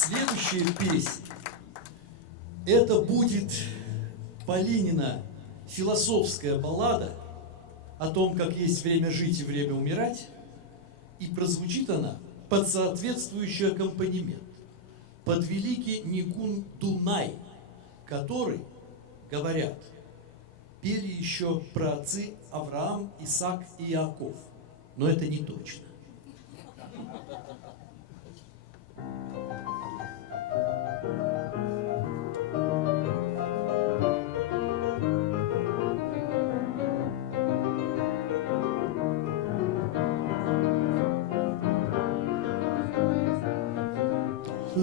Следующая песня, это будет Полинина философская баллада о том, как есть время жить и время умирать, и прозвучит она под соответствующий аккомпанемент, под великий Нигун Дунай, который, говорят, пели еще праотцы Авраам, Исаак и Иаков, но это не точно.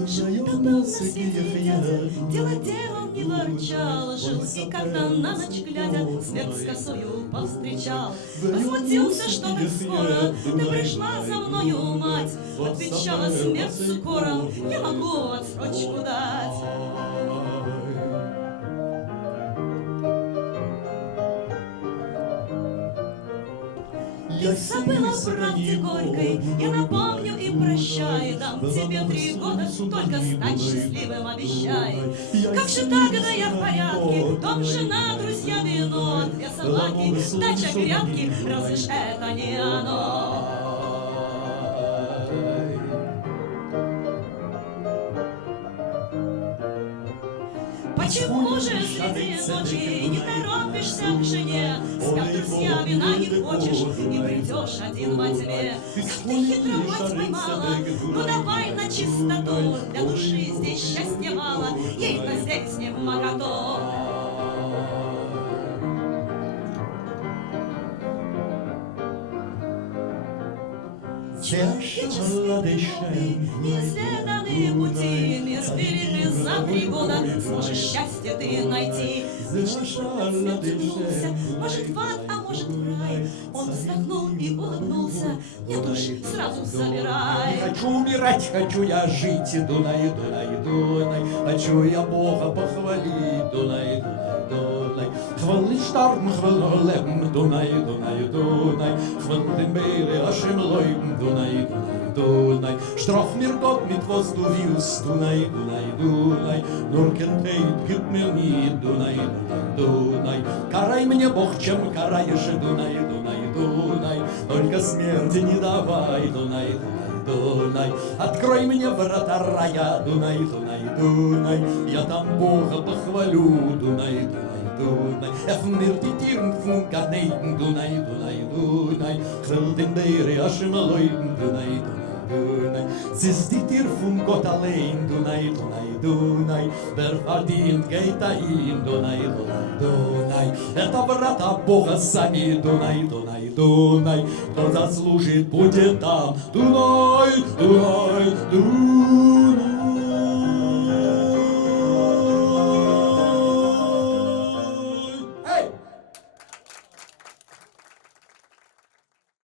Жил был на свете я, дело делом не ворчал, жил и когда на ночь глядя смерть с косою повстречал. Возмутился, что так скоро ты пришла за мною, мать. Отвечала смерть с укором, я могу отсрочку дать. Ты забыла правде горькой, я напомню и прощай. Дам тебе 3 года, только стать счастливым обещай. Как же тогда я в порядке, дом, жена, друзья, вино, 2 собаки, дача, грядки, разве ж это не оно? Почему же среди ночи не торопишься к жене? Спят друзья, вина не хочешь и придешь один во тьме. Ах ты хитро, мать поймала, ну давай на чистоту. Для души здесь счастья мало, ей-то здесь не в моготу. Неизведанные пути, мир впереди за 3 года, сможешь счастье ты найти. Ночной свет вернулся, может в ад, а может в рай. Он вздохнул и улыбнулся, нет уж, сразу забирай. Не хочу умирать, хочу я жить, Дунай, Дунай, Дунай. Хочу я Бога похвалить, Дунай, Дунай, Дунай. Хвали штарм, хвалем, Дунай, Дунай, Дунай. Хвалим бейли, ашим лойм, Дунай, Дунай, Дунай. Straf mir Gott mit was du willst, Dunai, Dunai, Dunai. Nur kein Teit gib mir nie, Dunai, Dunai, Dunai. Карай мне Бог, чем караешь, Дунай, Дунай, Дунай. Только смерти не давай, Дунай, Дунай, Дунай. Открой мне врата рая, Дунай, Дунай, Дунай. Я там Бога похвалю, Дунай, Дунай, Дунай. Öffn mir die Türen von Garneden, Dunai, Dunai, Dunai. Chwill den Beere, Aschim Aloim, Dunai, Dunai. Sie ist die Tür von Gott allein, Dunai, Dunai, Dunai. Wer verdient, geht dahin, Dunai, Dunai, Dunai. Это врата Бога сами, Dunai, Dunai, Dunai. Кто заслужит, будет там, Dunai, Dunai, Dunai.